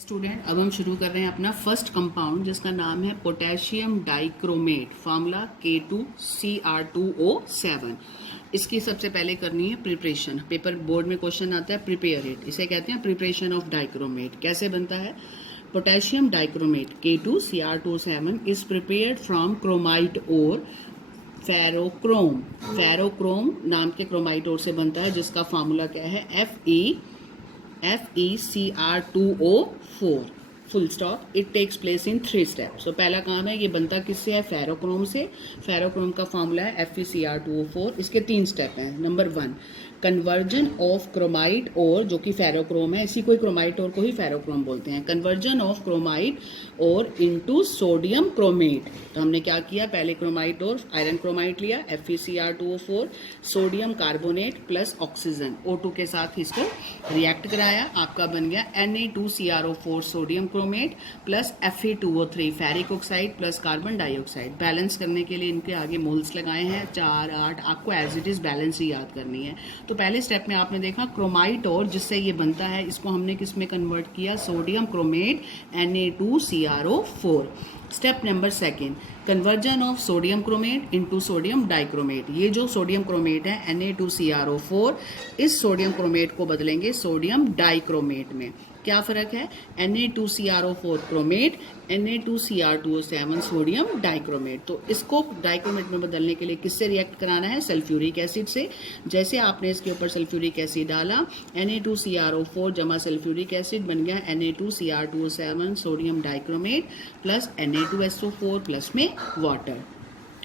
Student, अब हम शुरू कर रहे हैं अपना फर्स्ट कंपाउंड जिसका नाम है पोटेशियम डाइक्रोमेट, फार्मूला K2Cr2O7। इसकी सबसे पहले करनी है प्रिपरेशन। पेपर बोर्ड में क्वेश्चन आता है प्रिपेयर इट, इसे कहते हैं प्रिपरेशन ऑफ डाइक्रोमेट। कैसे बनता है? Potassium dichromate K2Cr2O7 is prepared from chromite ore ferrochrome. Ferrochrome नाम के क्रोमाइट ओर से बनता है जिसका फार्मूला क्या है? FeCr2O4 full stop. It takes place in 3 steps. तो पहला काम है, ये बनता किससे है? फेरोक्रोम से। फेरोक्रोम का फार्मूला है FeCr2O4। इसके 3 स्टेप हैं। नंबर 1, कन्वर्जन ऑफ क्रोमाइट ओर, जो कि फेरोक्रोम है, इसी को क्रोमाइट ओर को ही फेरोक्रोम बोलते हैं। Conversion of chromite ore into sodium chromate. तो हमने क्या किया? पहले क्रोमाइट ओर आयरन क्रोमाइट लिया FeCr2O4, sodium carbonate plus oxygen O2 के साथ इसको रिएक्ट कराया। आपका बन गया Na2CrO4 sodium chromate plus Fe2O3 ferric oxide plus carbon dioxide. Balance करने के लिए इनके आगे मोल्स लगाए हैं 4, 8। आपको एज इट इज बैलेंस ही याद करनी है। तो पहले स्टेप में आपने देखा क्रोमाइट और जिससे ये बनता है, इसको हमने किस में कन्वर्ट किया? Sodium chromate Na2CrO4। Step number 2, conversion of sodium chromate into sodium dichromate. ये जो सोडियम क्रोमेट है Na2CrO4, इस सोडियम क्रोमेट को बदलेंगे सोडियम डाइक्रोमेट में। क्या फ़र्क है? Na2CrO4 chromate, Na2Cr2O7 sodium dichromate. तो इसको डाइक्रोमेट में बदलने के लिए किससे रिएक्ट कराना है? सल्फ्यूरिक एसिड से। जैसे आपने इसके ऊपर सल्फ्यूरिक एसिड डाला, Na2CrO4 जमा सल्फ्यूरिक एसिड बन गया Na2Cr2O7 sodium dichromate plus Na2SO4 plus में वाटर।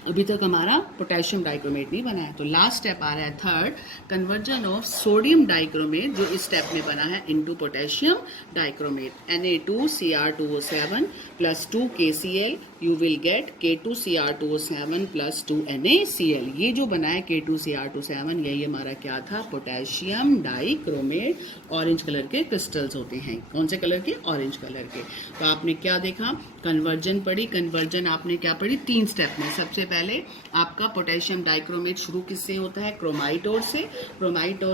अभी तक हमारा पोटेशियम डाइक्रोमेट नहीं बना है। तो लास्ट स्टेप आ रहा है 3rd, conversion of sodium dichromate, जो इस स्टेप में बना है, into potassium dichromate. Na2Cr2O7 plus 2 KCl, you will get K2Cr2O7 plus 2 NaCl। ये जो बना है K2Cr2O7, यही हमारा क्या था? Potassium dichromate. ऑरेंज कलर के क्रिस्टल्स होते हैं। कौन से कलर के? ऑरेंज कलर के। तो आपने क्या देखा? कन्वर्जन पढ़ी। कन्वर्जन आपने क्या पढ़ी? 3 स्टेप में। सबसे पहले आपका पोटेशियम डाइक्रोमेट शुरू किससे होता है? क्रोमाइट ओर से। क्रोमाइट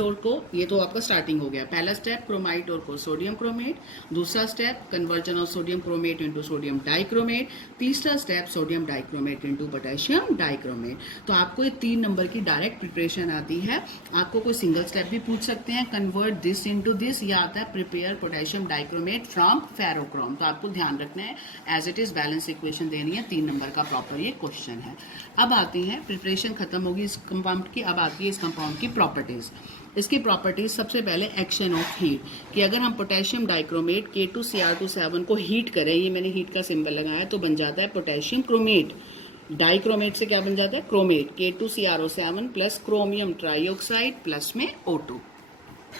ओर को, ये तो आपका स्टार्टिंग हो गया। पहला स्टेप क्रोमाइट ओर को सोडियम क्रोमेट, दूसरा step conversion of sodium chromate into sodium dichromate, तीसरा step sodium dichromate into potassium dichromate. तो आपको ये 3 नंबर की डायरेक्ट प्रिपरेशन आती है। आपको कोई सिंगल स्टेप भी पूछ सकते हैं, कन्वर्ट दिस इनटू दिस, या आता है prepare potassium dichromate from ferrochrome. तो आपको ध्यान रखना है, as it is balance equation देनी है। 3 नंबर का प्रॉपर ये क्वेश्चन है। अब आती है, प्रिपरेशन खत्म होगी इस कंपाउंड की, अब आती है इस कंपाउंड की प्रॉपर्टीज। इसकी प्रॉपर्टीज, सबसे पहले एक्शन ऑफ हीट, कि अगर हम पोटेशियम डाइक्रोमेट K2Cr2O7 को हीट करें, ये मैंने हीट का सिंबल लगाया, तो बन जाता है पोटेशियम क्रोमेट। डाइक्रोमेट से क्या बन जाता है? Chromate. K2Cr2O7 plus chromium trioxide plus में O2।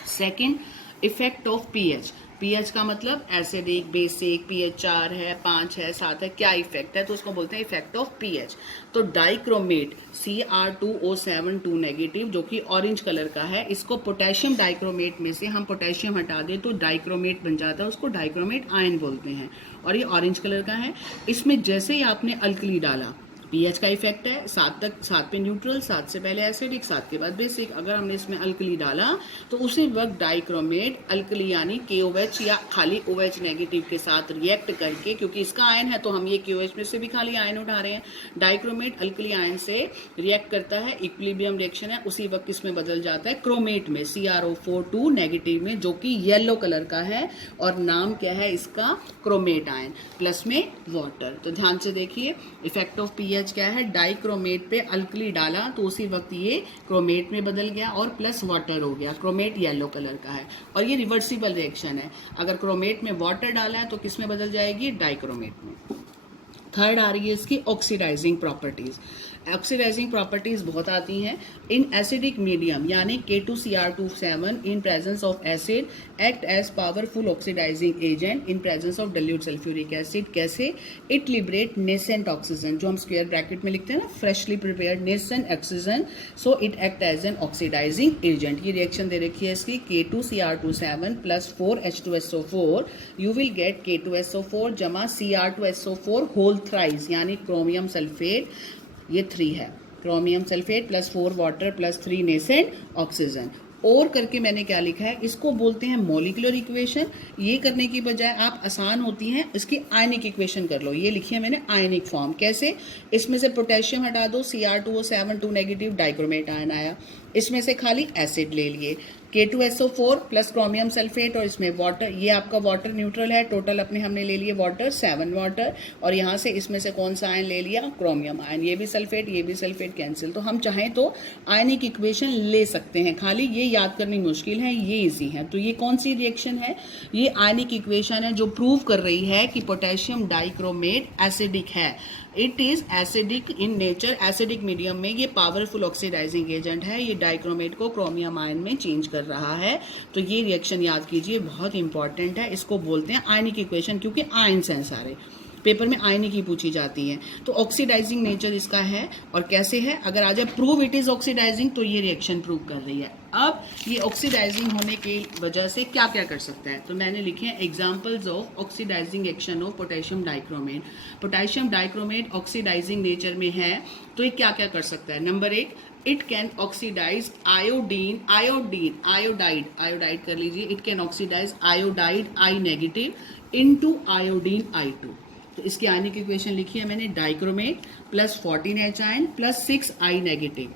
Second, effect of pH। pH का मतलब एसिडिक, बेसिक, pH 4 है, 5 है, 7 है, क्या इफेक्ट है? तो उसको बोलते हैं इफेक्ट ऑफ pH। तो डाइक्रोमेट Cr2O7 2 नेगेटिव, जो कि ऑरेंज कलर का है, इसको पोटेशियम डाइक्रोमेट में से हम पोटेशियम हटा दें तो डाइक्रोमेट बन जाता है, उसको डाइक्रोमेट आयन बोलते हैं, और ये ऑरेंज कलर का है। इसमें जैसे ही आपने अल्कली डाला, pH का इफेक्ट है, 7 पे न्यूट्रल, 7 से पहले एसिडिक, 7 के बाद बेसिक। अगर हमने इसमें अल्कली डाला तो उसी वक्त डाइक्रोमेट अल्कली यानी KOH या खाली OH नेगेटिव के साथ रिएक्ट करके, क्योंकि इसका आयन है तो हम ये KOH में से भी खाली आयन उठा रहे हैं, डाइक्रोमेट अल्कली आयन से रिएक्ट करता है, इक्विलिब्रियम रिएक्शन है, उसी वक्त इसमें बदल जाता है क्रोमेट में, CrO4 2 नेगेटिव में, जो कि येलो कलर का है, और नाम क्या है इसका? क्रोमेट आयन प्लस में वाटर। तो ध्यान से देखिए, इफेक्ट ऑफ pH क्या है? डाइक्रोमेट पे अल्कली डाला तो उसी वक्त ये क्रोमेट में बदल गया और प्लस वाटर हो गया। क्रोमेट येलो कलर का है और ये रिवर्सिबल रिएक्शन है। अगर क्रोमेट में वाटर डाला है तो किस में बदल जाएगी? डाइक्रोमेट में। 3rd आ रही है इसकी ऑक्सीडाइजिंग प्रॉपर्टीज। ऑक्सीडाइजिंग प्रॉपर्टीज बहुत आती हैं। इन एसिडिक मीडियम यानी K2Cr2O7 in presence of acid act as powerful oxidising agent in presence of dilute sulphuric acid. कैसे? इट लिबरेट नेसेंट ऑक्सीजन, जो हम स्क्वायर ब्रैकेट में लिखते हैं ना, freshly prepared nascent oxygen, so it act as an oxidising agent. ये reaction दे रखी है इसकी, K2Cr2O7 plus 4H2SO4, you will get K2SO4 जमा Cr2SO4 होल थ्राइस यानी क्रोमियम सल्फेट, ये 3 है, chromium sulphate plus 4 water plus 3 nascent oxygen. और करके मैंने क्या लिखा है, इसको बोलते हैं मॉलिक्यूलर इक्वेशन। ये करने की बजाय आप आसान होती हैं इसकी आयनिक इक्वेशन कर लो। ये लिखी है मैंने आयनिक फॉर्म। कैसे? इसमें से पोटेशियम हटा दो, Cr2O7 2 नेगेटिव डाइक्रोमेट आयन आया। इसमें से खाली एसिड ले लिए, K2SO4 प्लस क्रोमियम सल्फेट और इसमें वाटर। ये आपका वाटर न्यूट्रल है। टोटल अपने हमने ले लिए वाटर 7 वाटर, और यहाँ से इसमें से कौन सा आयन ले लिया, क्रोमियम आयन। ये भी सल्फेट कैंसिल। तो हम चाहें तो आयनिक इक्वेशन ले सकते हैं, खाली ये याद करनी मुश्किल है, ये इजी है। तो ये कौन सी रिएक्शन है, ये आयनिक इक्वेशन है जो प्रूव कर रही है कि पोटेशियम डाइक्रोमेट एसिडिक है। It is acidic in nature, acidic medium में ये पावरफुल ऑक्सीडाइजिंग एजेंट है। ये डाइक्रोमेट को क्रोमियम आयन में चेंज कर रहा है। तो ये रिएक्शन याद कीजिए, बहुत इंपॉर्टेंट है। इसको बोलते हैं आयनिक इक्वेशन, क्योंकि आयन्स हैं सारे। पेपर में आयनिक ही पूछी जाती हैं। तो ऑक्सीडाइजिंग नेचर इसका है। और कैसे है, अगर आ जाए प्रूव इट इज ऑक्सीडाइजिंग, तो ये रिएक्शन प्रूव कर रही है। अब ये ऑक्सीडाइजिंग होने की वजह से क्या क्या कर सकता है, तो मैंने लिखे हैं examples of oxidising action of potassium dichromate. Potassium dichromate oxidising nature में है, तो ये क्या क्या कर सकता है। Number 1, it can oxidise iodide कर लीजिए। It can oxidise iodide I negative into iodine I2। तो इसकी आयनिक इक्वेशन लिखी है मैंने, dichromate plus 14H ion plus 6I negative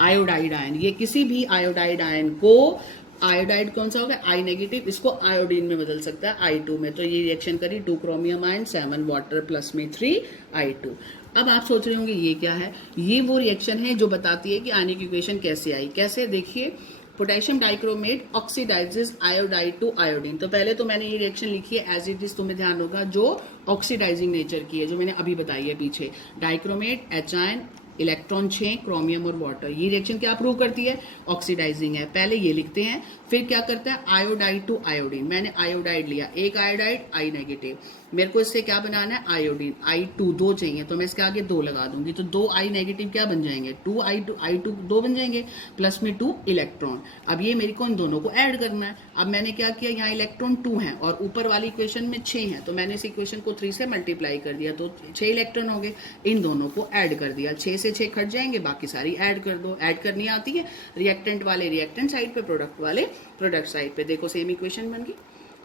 iodide ion. ये किसी भी आयोडाइड आयन को, आयोडाइड कौन सा होगा, I नेगेटिव, इसको आयोडीन में बदल सकता है I2 में। तो ये रिएक्शन करी, 2 क्रोमियम आयन 7 वाटर प्लस में 3 I2। अब आप सोच रहे होंगे ये क्या है, ये वो रिएक्शन है जो बताती है कि आयनिक इक्वेशन कैसे आई। कैसे, देखिए, potassium dichromate oxidises iodide to iodine. तो पहले तो मैंने ये रिएक्शन लिखी है एज इट इज, तुम्हें ध्यान होगा, जो ऑक्सीडाइजिंग नेचर की है, जो मैंने अभी बताई है पीछे। Dichromate H ion, electron 6, chromium और वाटर। ये रिएक्शन क्या प्रूव करती है, ऑक्सीडाइजिंग है। पहले ये लिखते हैं, फिर क्या करता है, आयोडाइड टू आयोडीन। मैंने आयोडाइड लिया, एक आयोडाइड I नेगेटिव। मेरे को इससे क्या बनाना है, आयोडीन I2, 2 चाहिए, तो मैं इसके आगे 2 लगा दूंगी। तो 2 I नेगेटिव क्या बन जाएंगे, 2I2 2 बन जाएंगे, प्लस में 2 इलेक्ट्रॉन। अब ये मेरे को इन दोनों को ऐड करना है। अब मैंने क्या किया, यहाँ इलेक्ट्रॉन 2 है और ऊपर वाली इक्वेशन में 6 है, तो मैंने इस इक्वेशन को 3 से मल्टीप्लाई कर दिया, तो 6 इलेक्ट्रॉन हो गए। इन दोनों को ऐड कर दिया, 6 से 6 कट जाएंगे, बाकी सारी ऐड कर दो। ऐड करनी आती है, रिएक्टेंट वाले रिएक्टेंट साइड पे, प्रोडक्ट वाले प्रोडक्ट साइड पे। देखो सेम इक्वेशन बन गई।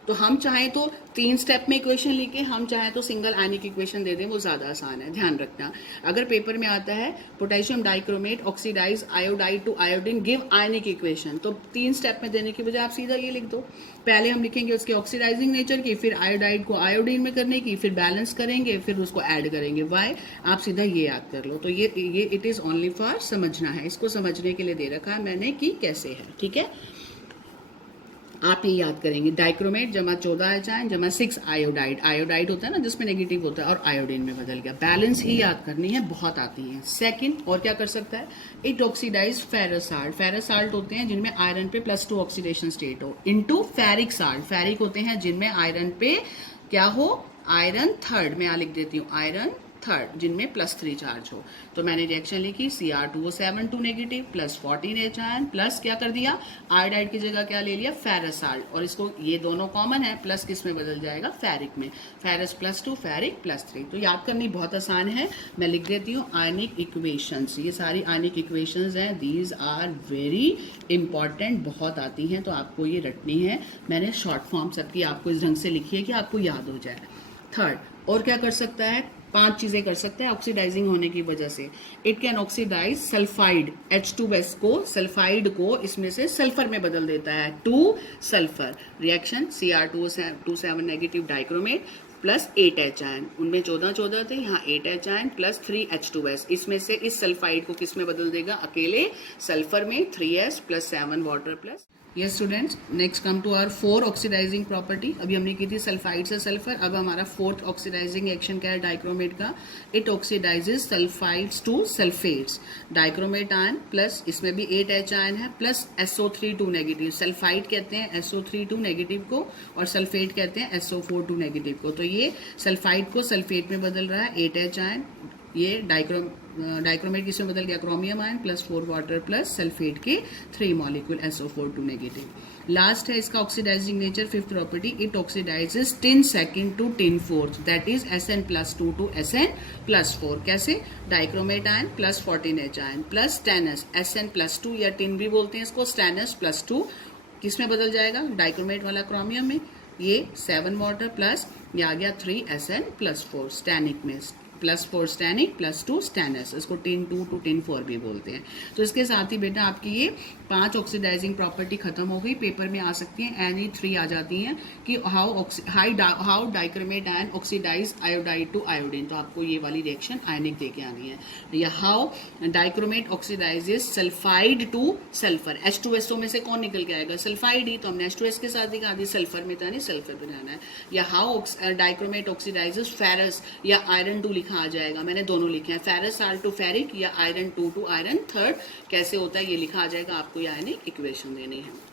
तो हम चाहें तो 3 स्टेप में इक्वेशन लिखे, हम चाहें तो सिंगल आयनिक इक्वेशन दे दें, वो ज़्यादा आसान है। ध्यान रखना, अगर पेपर में आता है potassium dichromate oxidise iodide to iodine give ionic equation, तो 3 स्टेप में देने की बजाय आप सीधा ये लिख दो। पहले हम लिखेंगे उसके ऑक्सीडाइजिंग नेचर की, फिर आयोडाइड को आयोडीन में करने की, फिर बैलेंस करेंगे, फिर उसको ऐड करेंगे। वाई, आप सीधा ये याद कर लो। तो ये इट इज़ ओनली फॉर समझना है, इसको समझने के लिए दे रखा है मैंने कि कैसे है। ठीक है, आप ये याद करेंगे, डाइक्रोमेट जमा 14H आयन जमा 6 आयोडाइड। आयोडाइड होता है ना जिसमें नेगेटिव होता है, और आयोडीन में बदल गया। बैलेंस ही याद करनी है, बहुत आती है। सेकंड, और क्या कर सकता है, it oxidise ferrous salt. Ferrous salt होते हैं जिनमें आयरन पे +2 ऑक्सीडेशन स्टेट हो, इनटू फेरिक साल्ट। फेरिक होते हैं जिनमें आयरन पे क्या हो, आयरन थर्ड, मैं यहाँ लिख देती हूँ आयरन थर्ड, जिनमें +3 चार्ज हो। तो मैंने रिएक्शन लिखी, Cr2O7 2 negative plus 14H ion plus क्या कर दिया, आयोडाइड की जगह क्या ले लिया, फेरस साल्ट। और इसको, ये दोनों कॉमन है, प्लस किस में बदल जाएगा, फेरिक में। Ferrous +2, ferric +3। तो याद करनी बहुत आसान है। मैं लिख देती हूँ आयनिक इक्वेशंस। ये सारी आयनिक इक्वेशंस हैं, दीज आर वेरी इंपॉर्टेंट, बहुत आती हैं, तो आपको ये रटनी है। मैंने शॉर्ट फॉर्म सबकी आपको इस ढंग से लिखी है कि आपको याद हो जाए। थर्ड, और क्या कर सकता है, 5 चीजें कर सकते हैं ऑक्सीडाइजिंग होने की वजह से। It can oxidise sulphide, H2S को, सल्फाइड को इसमें से सल्फर में बदल देता है, 2 sulphur. Reaction Cr2O7 negative dichromate plus 8H ion, उनमें 14 थे, यहाँ 8H आयन प्लस 3H2S। इसमें से इस सल्फाइड को किस में बदल देगा, अकेले सल्फर में, 3S plus 7 water plus. Yes students, next come to our 4 oxidising property. अभी हमने की थी सल्फाइड से सल्फर, अब हमारा 4th ऑक्सीडाइजिंग एक्शन क्या है डाइक्रोमेट का, it oxidises sulphides to sulphates. Dichromate ion plus, इसमें भी 8H आयन है, प्लस SO3 2 नेगेटिव। सल्फाइड कहते हैं SO3 2 नेगेटिव को, और सल्फेट कहते हैं SO4 2 नेगेटिव को। तो ये सल्फाइड को सल्फेट में बदल रहा है, 8H आयन, ये डाइक्रोमेट किसमें बदल गया, chromium ion plus 4 water plus sulphate के 3 मॉलिक्यूल SO4 2 नेगेटिव। लास्ट है इसका oxidising nature, fifth property, it oxidises 10 second to 10 fourth, that is Sn+2 to Sn+4। कैसे, dichromate ion plus 14H ion plus 10S, Sn+2 या 10 भी बोलते हैं इसको, Stan+2 किस में बदल जाएगा, डाइक्रोमेट वाला क्रोमियम में, ये 7 वाटर प्लस ये आ गया 3 Sn+4 स्टैनिक में, +4 स्टैनिक +2 स्टैनस, इसको 10-2 टू 10-4 भी बोलते हैं। तो इसके साथ ही बेटा आपकी ये 5 ऑक्सीडाइजिंग प्रॉपर्टी खत्म हो गई, पेपर में आ सकती हैं Ni3 आ जाती हैं कि how dichromate ion oxidise iodide to iodine, तो आपको ये वाली रिएक्शन आयनिक दे के आनी है, या how dichromate oxidises sulphide two sulphur, H2SO में से कौन निकल के आएगा, सल्फाइड ही, तो हमने H2S के साथ दिखा दी, सल्फर में था नहीं, सल्फर बनाना है। या हाउ डाइक्रोमेट ऑक्सीडाइजेज फेरस या आयरन 2 लिखा आ जाएगा, मैंने दोनों लिखे हैं, फेरस साल्ट टू फेरिक या आयरन 2 टू आयरन 3, कैसे होता है ये लिखा आ जाएगा, आपको ये आयनिक इक्वेशन देनी है।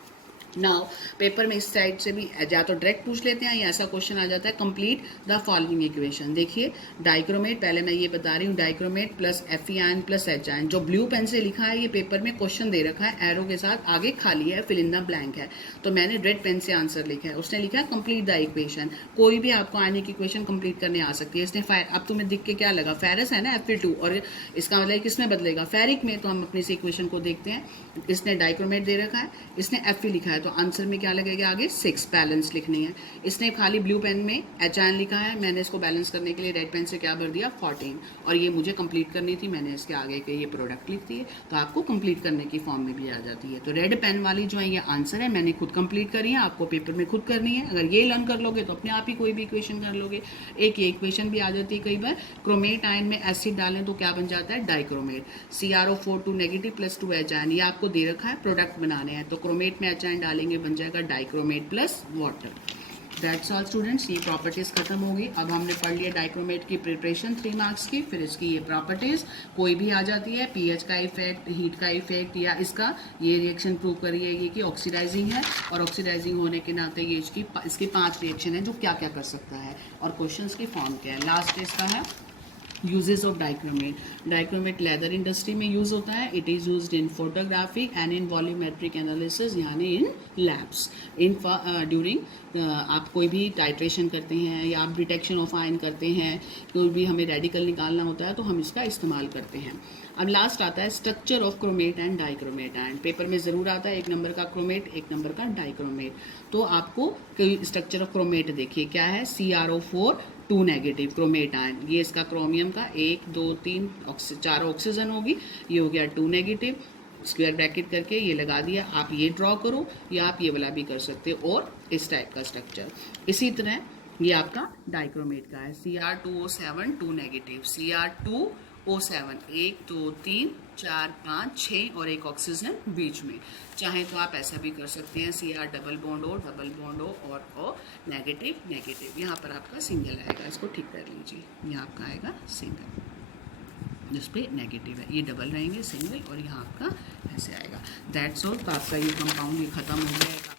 नाउ पेपर में इस साइड से भी या तो डायरेक्ट पूछ लेते हैं या ऐसा क्वेश्चन आ जाता है, कंप्लीट द फॉलोइंग इक्वेशन। देखिए डाइक्रोमेट, पहले मैं ये बता रही हूँ, dichromate plus Fe ion plus H ion, जो ब्लू पेन से लिखा है ये पेपर में क्वेश्चन दे रखा है, एरो के साथ आगे खाली है, फिल इन द ब्लैंक है, तो मैंने रेड पेन से आंसर लिखा है, उसने लिखा है कंप्लीट द इक्वेशन। कोई भी आपको आयनिक इक्वेशन कंप्लीट करने आ सकती है। इसने अब तुम्हें दिख के क्या लगा, फेरस है ना Fe2, और इसका मतलब किसमें बदलेगा, फेरिक में, तो हम अपनी इस इक्वेशन को देखते हैं। इसने डाइक्रोमेट दे रखा है, इसने Fe लिखा है, तो आंसर में क्या लगेगा आगे 6 बैलेंस लिखनी है। इसने खाली ब्लू पेन में H आयन लिखा है, मैंने इसको बैलेंस करने के लिए रेड पेन से क्या भर दिया 14, और ये मुझे कंप्लीट करनी थी, मैंने इसके आगे के ये प्रोडक्ट लिख दिए, तो आपको कंप्लीट करने की फॉर्म में भी आ जाती है। तो रेड पेन वाली जो है ये आंसर है, मैंने खुद कंप्लीट करी है, आपको पेपर में खुद करनी है। अगर ये लर्न कर लोगे तो अपने आप ही कोई भी इक्वेशन कर लोगे। एक ये इक्वेशन भी आ जाती है कई बार, क्रोमेट आयन में एसिड डालें तो क्या बन जाता है, dichromate, CrO4 2 negative plus 2 H ion, ये आपको दे रखा है, प्रोडक्ट बनाने हैं, तो क्रोमेट में H आयन डालेंगे, बन जाएगा dichromate plus water. That's all students, ये प्रॉपर्टीज खत्म होगी। अब हमने पढ़ लिया डाइक्रोमेट की प्रिपरेशन 3 मार्क्स की, फिर इसकी ये प्रॉपर्टीज कोई भी आ जाती है, पीएच का इफेक्ट, हीट का इफेक्ट, या इसका ये रिएक्शन प्रूव करिए ये कि ऑक्सीडाइजिंग है, और ऑक्सीडाइजिंग होने के नाते ये इसकी 5 रिएक्शन है जो क्या क्या कर सकता है, और क्वेश्चंस की फॉर्म क्या है। लास्ट इसका है uses of dichromate. Dichromate leather industry में यूज होता है, it is used in photographic and in volumetric analysis, यानी इन लैब्स, इन ड्यूरिंग आप कोई भी टाइट्रेशन करते हैं या आप डिटेक्शन ऑफ आयन करते हैं, कोई भी हमें रेडिकल निकालना होता है तो हम इसका इस्तेमाल करते हैं। अब लास्ट आता है structure of chromate and dichromate ion, paper में ज़रूर आता है, 1 नंबर का क्रोमेट 1 नंबर का डाइक्रोमेट। तो आपको स्ट्रक्चर ऑफ क्रोमेट देखिए क्या है, CrO4 2 नेगेटिव क्रोमेट आयन, ये इसका क्रोमियम का 1 2 3 4 ऑक्सीजन होगी, ये हो गया 2 नेगेटिव, स्क्वायर ब्रैकेट करके ये लगा दिया। आप ये ड्रॉ करो या आप ये वाला भी कर सकते हो, और इस टाइप का स्ट्रक्चर। इसी तरह ये आपका डाइक्रोमेट का है, Cr2O7 2 नेगेटिव, Cr2O7 1 2 3 4 5 6 और एक ऑक्सीजन बीच में। चाहे तो आप ऐसा भी कर सकते हैं, Cr डबल बॉन्ड O और O नेगेटिव नेगेटिव। यहाँ पर आपका सिंगल आएगा, इसको ठीक कर लीजिए, यहाँ आपका आएगा सिंगल, जिस पे नेगेटिव है, ये डबल रहेंगे सिंगल, और यहाँ आपका ऐसे आएगा। That's all. तो आपका ये कंपाउंड ये खत्म हो जाएगा।